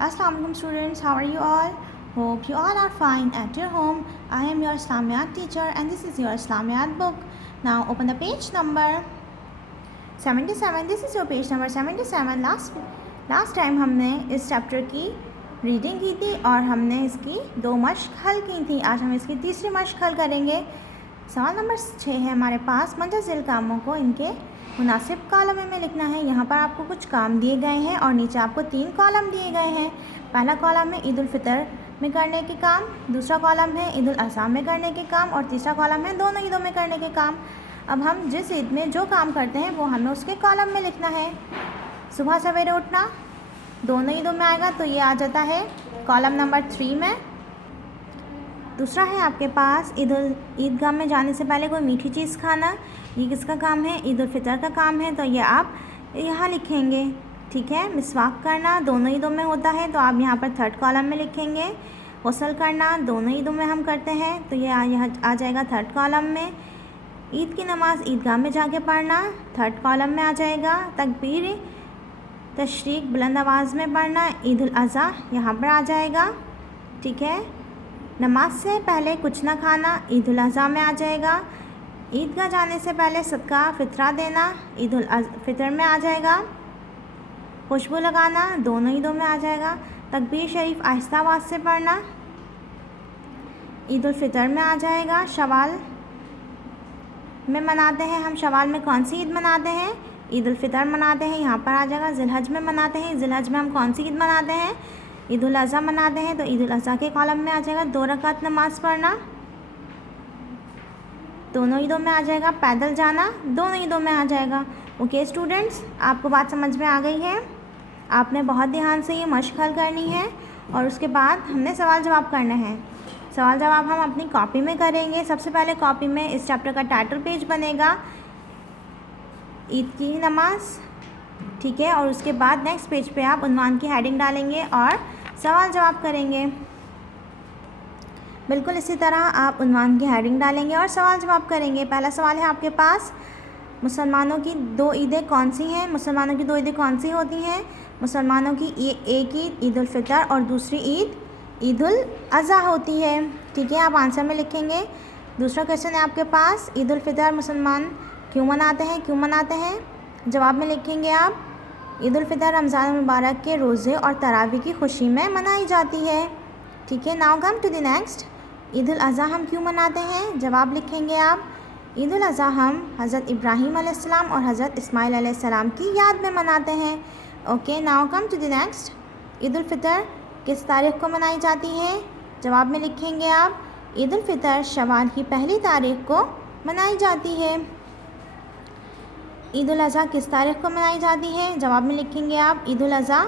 Assalamualaikum students, how are you all? Hope you all are fine at your home. I am your Islamiyat teacher and this is your Islamiyat book. Now open the page number 77. This is your page number 77. Last time हमने इस chapter की reading की थी और हमने इसकी 2 मश्क हल की थी। आज हम इसकी तीसरी मश्क हल करेंगे। सवाल नंबर 6 है हमारे पास। मुंतज़िल कामों को इनके मुनासिब कॉलम में लिखना है। यहाँ पर आपको कुछ काम दिए गए हैं और नीचे आपको 3 कॉलम दिए गए हैं। पहला कॉलम है ईद उल फितर में करने के काम, दूसरा कॉलम है ईद उल अज़हा में करने के काम और तीसरा कॉलम है दोनों ईदों में करने के काम। अब हम जिस ईद में जो काम करते हैं वो हमें उसके कॉलम में लिखना है। सुबह सवेरे उठना दोनों ईदों में आएगा तो ये आ जाता है कॉलम नंबर 3 में। दूसरा है आपके पास ईदगाह में जाने से पहले कोई मीठी चीज़ खाना, ये किसका काम है? ईद उल फितर का काम है, तो ये आप यहाँ लिखेंगे। ठीक है। मिसवाक करना दोनों ईदों में होता है तो आप यहाँ पर 3rd कॉलम में लिखेंगे। गुस्ल करना दोनों ईदों में हम करते हैं तो ये यहाँ आ जाएगा 3rd कॉलम में। ईद की नमाज़ ईदगाह में जाके पढ़ना 3rd कॉलम में आ जाएगा। तकबीर तशरीक बुलंद आवाज़ में पढ़ना ईद उल अज़हा यहाँ पर आ जाएगा। ठीक है। नमाज से पहले कुछ ना खाना ईद उल अज़हा में आ जाएगा। ईदगाह जाने से पहले सदका फ़ितरा देना ईद उल फितर में आ जाएगा। खुशबू लगाना दोनों ईदों में आ जाएगा। तकबीर शरीफ आहिस्ता आवाज़ से पढ़ना ईद उल फितर में आ जाएगा। शवाल में मनाते हैं हम, शवाल में कौन सी ईद मनाते हैं? ईद उल फितर मनाते हैं, यहाँ पर आ जाएगा। ज़िलहज में मनाते हैं, ज़िलहज में हम कौन सी ईद मनाते हैं? ईद उल अज़हा मनाते हैं तो ईद उल अज़हा के कॉलम में आ जाएगा। 2 रकात नमाज़ पढ़ना दोनों ईदों में आ जाएगा। पैदल जाना दोनों ईदों में आ जाएगा। ओके स्टूडेंट्स, आपको बात समझ में आ गई है। आपने बहुत ध्यान से ये मश्क हल करनी है और उसके बाद हमने सवाल जवाब करने हैं। सवाल जवाब हम अपनी कॉपी में करेंगे। सबसे पहले कॉपी में इस चैप्टर का टाइटल पेज बनेगा ईद की नमाज। ठीक है। और उसके बाद नेक्स्ट पेज पे आप उन्वान की हेडिंग डालेंगे और सवाल जवाब करेंगे। बिल्कुल इसी तरह आप उन्वान की हेडिंग डालेंगे और सवाल जवाब करेंगे। पहला सवाल है आपके पास, मुसलमानों की 2 ईदें कौन सी हैं? मुसलमानों की 2 ईदें कौन सी होती हैं? मुसलमानों की एक ईद ईद उल फितर और दूसरी ईद ईद उल अज़हा होती है। ठीक है। आप आंसर में लिखेंगे। दूसरा क्वेश्चन है आपके पास, ईद उल फितर मुसलमान क्यों मनाते हैं? क्यों मनाते हैं? जवाब में लिखेंगे आप, ईद उल फितर रमज़ान मुबारक के रोज़े और तरावी की खुशी में मनाई जाती है। ठीक है। Now come to the next, Eid ul Azha हम क्यों मनाते हैं? जवाब लिखेंगे आप, ईद उल अज़हा हम हज़रत इब्राहीम अलैहिस्सलाम और हज़रत इस्माईल अलैहिस्सलाम की याद में मनाते हैं। Okay. Now come to the next, Eid ul Fitr किस तारीख़ को मनाई जाती है? जवाब में लिखेंगे आप, ईद उल फितर शवाल की पहली तारीख़ को मनाई जाती है। ईद उल अज़हा किस तारीख़ को मनाई जाती है? जवाब में लिखेंगे आप, ईद उल अज़हा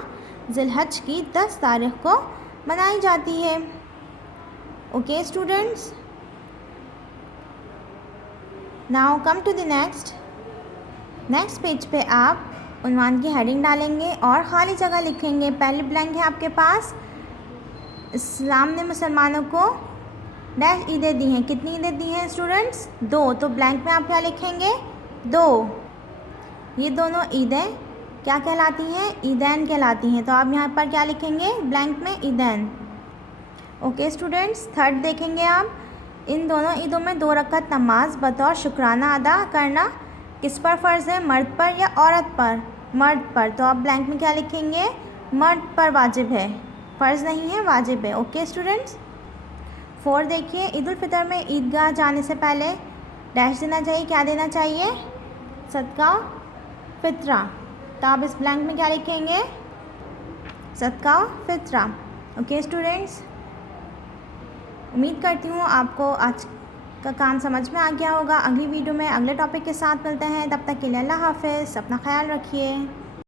ज़िलहज की 10 तारीख़ को मनाई जाती है। Okay students, now come to the next page पे आप उन्वान की हेडिंग डालेंगे और ख़ाली जगह लिखेंगे। पहली ब्लैंक है आपके पास, इस्लाम ने मुसलमानों को डैश ईदें दी हैं। कितनी ईदें दी हैं स्टूडेंट्स? 2। तो ब्लैंक में आप क्या लिखेंगे? 2। ये दोनों ईदें क्या कहलाती हैं? ईदैन कहलाती हैं। तो आप यहाँ पर क्या लिखेंगे? ब्लैंक में ईदैन। ओके स्टूडेंट्स, 3rd देखेंगे आप, इन दोनों ईदों में 2 रकात नमाज बतौर शुक्राना अदा करना किस पर फ़र्ज़ है? मर्द पर या औरत पर? मर्द पर। तो आप ब्लैंक में क्या लिखेंगे? मर्द पर वाजिब है, फ़र्ज़ नहीं है, वाजिब है। Okay students. 4 देखिए, ईद उल फितर में ईदगाह जाने से पहले डैश देना चाहिए। क्या देना चाहिए? सदका फ़ितरा। तो आप इस ब्लैंक में क्या लिखेंगे? सदका फ़ितरा। ओके स्टूडेंट्स, उम्मीद करती हूँ आपको आज का काम समझ में आ गया होगा। अगली वीडियो में अगले टॉपिक के साथ मिलते हैं। तब तक के लिए अल्लाह हाफ़िज़। अपना ख्याल रखिए।